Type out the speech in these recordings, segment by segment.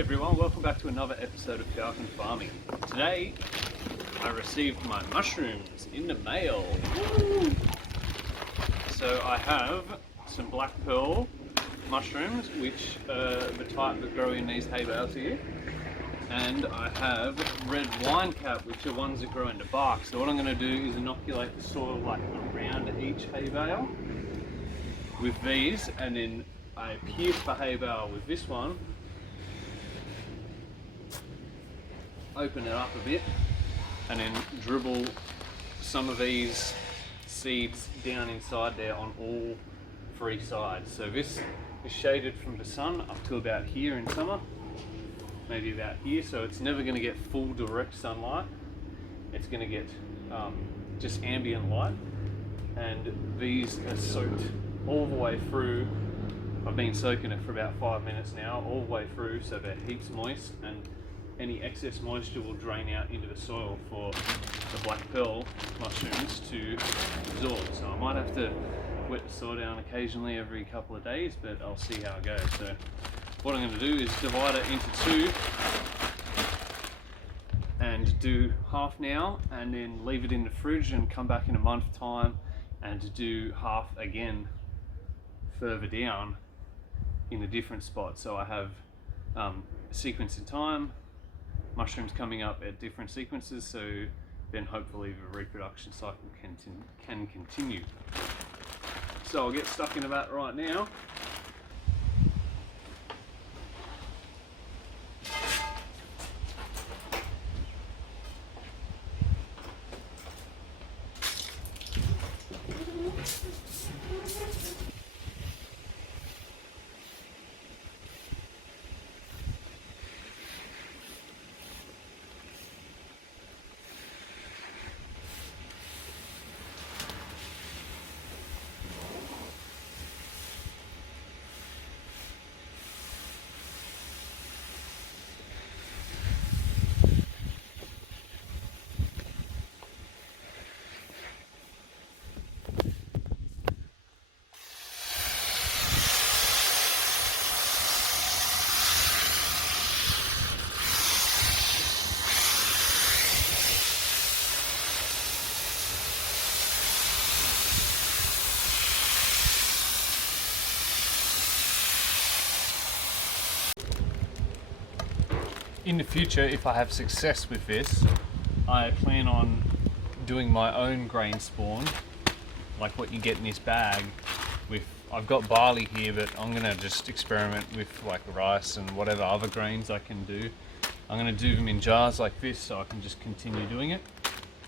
Hey everyone, welcome back to another episode of Falcon Farming. Today, I received my mushrooms in the mail. Woo! So I have some black pearl mushrooms, which are the type that grow in these hay bales here. And I have red wine cap, which are ones that grow in the bark. So what I'm going to do is inoculate the soil like around each hay bale with these, and then I pierce the hay bale with this one, open it up a bit, and then dribble some of these seeds down inside there on all three sides. So this is shaded from the sun up to about here in summer, maybe about here, so it's never going to get full direct sunlight. It's going to get just ambient light, and these are soaked all the way through. I've been soaking it for about 5 minutes now, all the way through, so they're heaps moist, and any excess moisture will drain out into the soil for the black pearl mushrooms to absorb. So I might have to wet the soil down occasionally every couple of days, but I'll see how it goes. So what I'm going to do is divide it into two and do half now, and then leave it in the fridge and come back in a month's time and do half again further down in a different spot. So I have a sequence in time, mushrooms coming up at different sequences, so then hopefully the reproduction cycle can continue. So I'll get stuck into that right now. In the future, if I have success with this, I plan on doing my own grain spawn, like what you get in this bag. I've got barley here, but I'm gonna just experiment with like rice and whatever other grains I can do. I'm gonna do them in jars like this, so I can just continue doing it.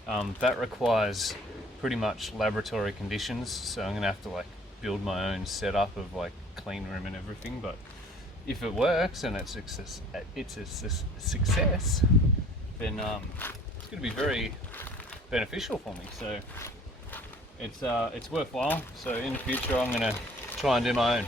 That requires pretty much laboratory conditions, so I'm gonna have to like build my own setup of like clean room and everything. But if it works and it's a success, then it's going to be very beneficial for me. So it's worthwhile. So in the future, I'm going to try and do my own.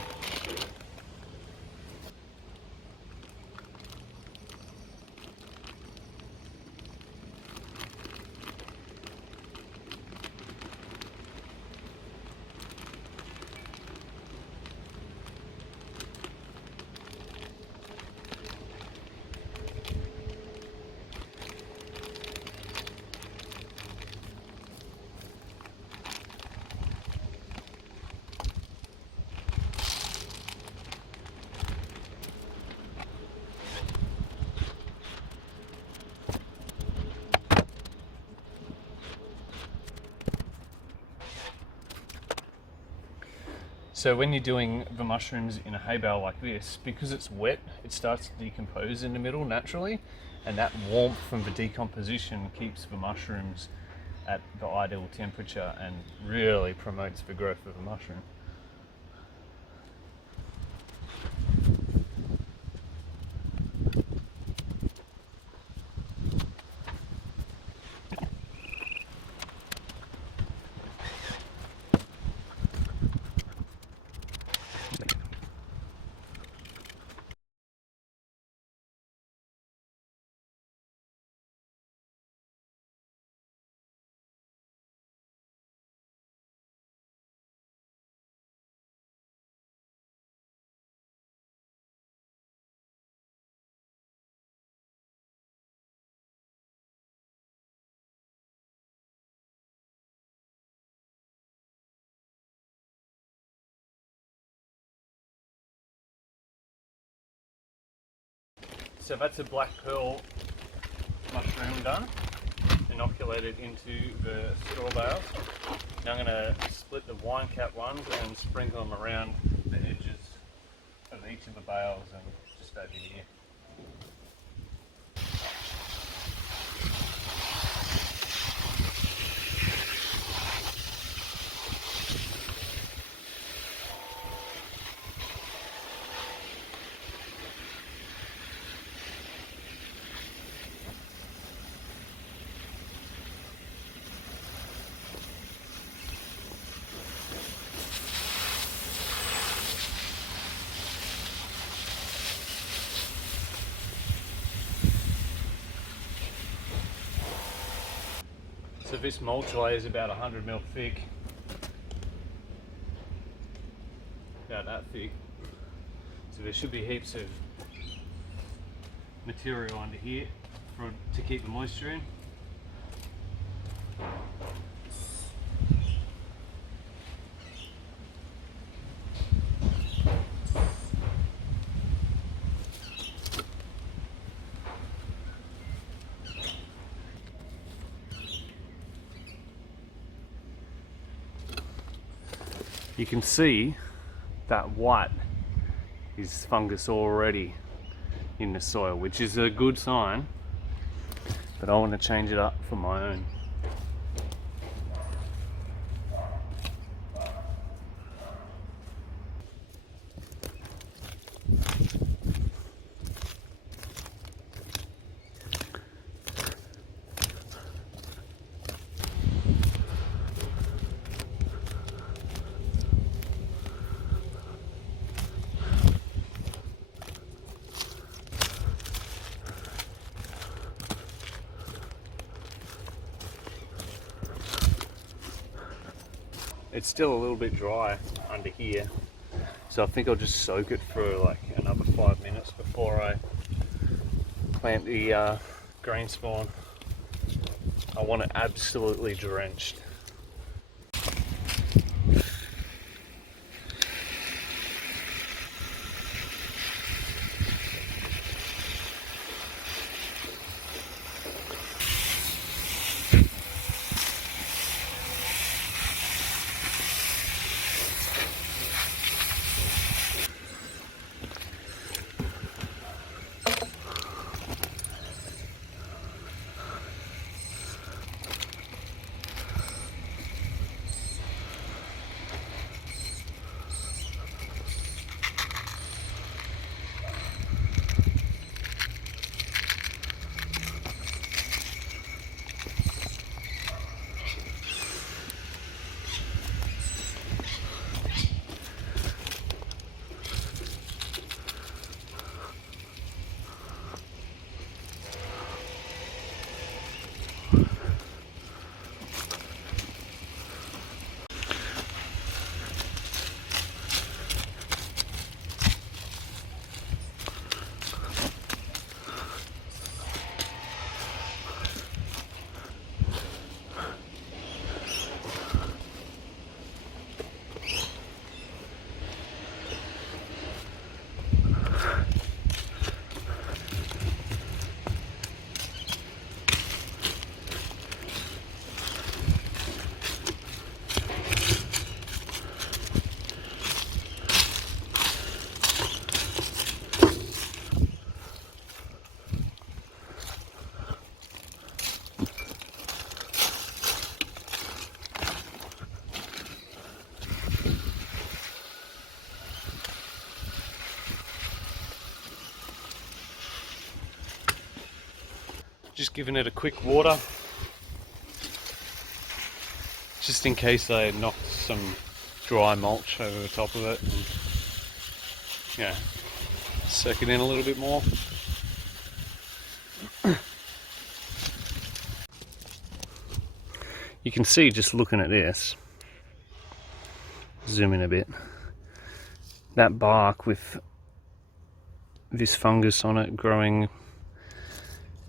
So when you're doing the mushrooms in a hay bale like this, because it's wet, it starts to decompose in the middle naturally, and that warmth from the decomposition keeps the mushrooms at the ideal temperature and really promotes the growth of the mushroom. So that's a black pearl mushroom done, inoculated into the straw bales. Now I'm going to split the wine cap ones and sprinkle them around the edges of each of the bales and just over here. So this mulch layer is about 100 mil thick, about that thick. So there should be heaps of material under here to keep the moisture in. You can see that white is fungus already in the soil, which is a good sign, but I want to change it up for my own. It's still a little bit dry under here, so I think I'll just soak it for like another 5 minutes before I plant the green spawn. I want it absolutely drenched. Just giving it a quick water, just in case I knocked some dry mulch over the top of it. And, yeah, soak it in a little bit more. You can see just looking at this, zoom in a bit, that bark with this fungus on it growing.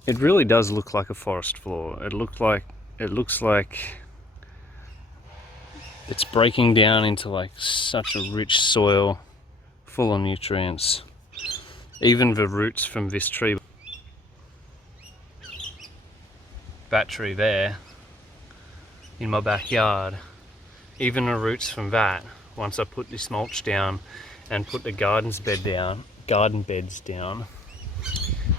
It really does look like a forest floor. It looks like it's breaking down into like such a rich soil, full of nutrients. Even the roots from this tree, that tree there in my backyard, even the roots from that, once I put this mulch down and put the garden beds down,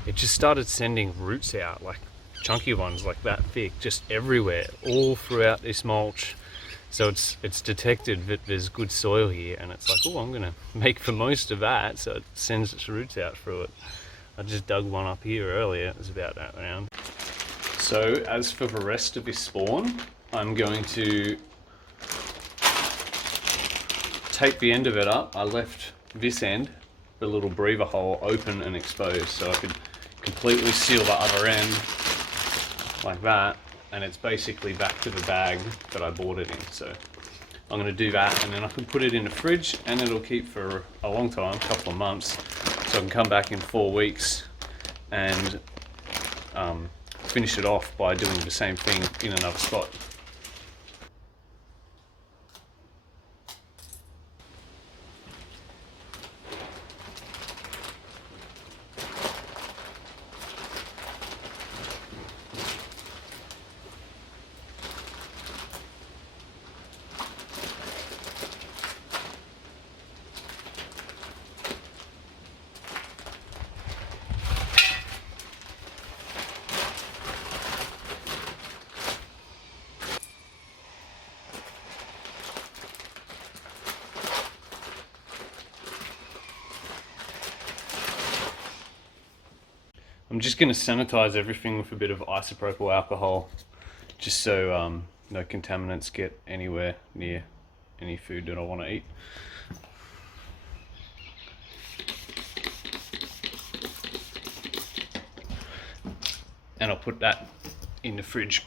it just started sending roots out, like chunky ones like that thick, just everywhere, all throughout this mulch. So it's detected that there's good soil here, and it's like, oh, I'm gonna make the most of that, so it sends its roots out through it. I just dug one up here earlier, it was about that round. So as for the rest of this spawn, I'm going to tape the end of it up. I left this end, the little breather hole, open and exposed, so I could completely seal the other end like that, and it's basically back to the bag that I bought it in. So I'm going to do that, and then I can put it in the fridge, and it'll keep for a long time, a couple of months, so I can come back in 4 weeks and finish it off by doing the same thing in another spot. I'm just going to sanitize everything with a bit of isopropyl alcohol, just so no contaminants get anywhere near any food that I want to eat. And I'll put that in the fridge.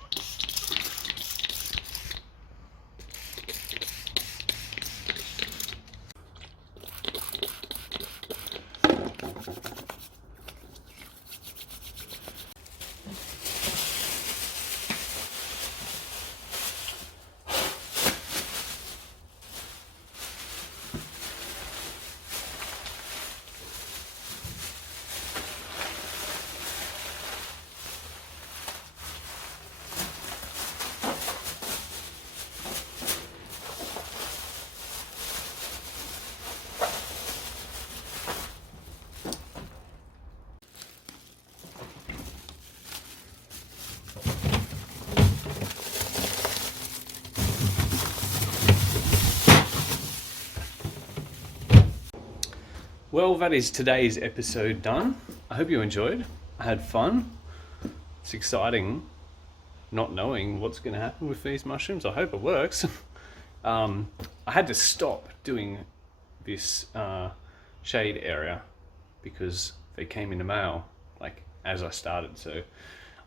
Well, that is today's episode done. I hope you enjoyed. I had fun. It's exciting not knowing what's going to happen with these mushrooms. I hope it works. I had to stop doing this shade area because they came in the mail like as I started. So I'm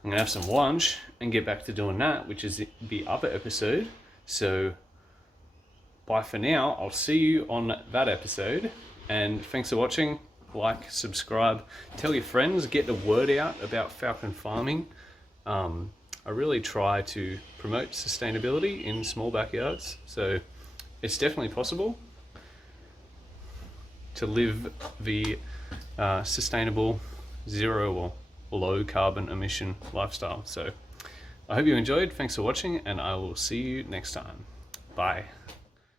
going to have some lunch and get back to doing that, which is the other episode. So bye for now. I'll see you on that episode. And thanks for watching. Like, subscribe, tell your friends, get the word out about falcon farming. I really try to promote sustainability in small backyards, so it's definitely possible to live the sustainable, zero or low carbon emission lifestyle. So I hope you enjoyed. Thanks for watching, and I will see you next time. Bye.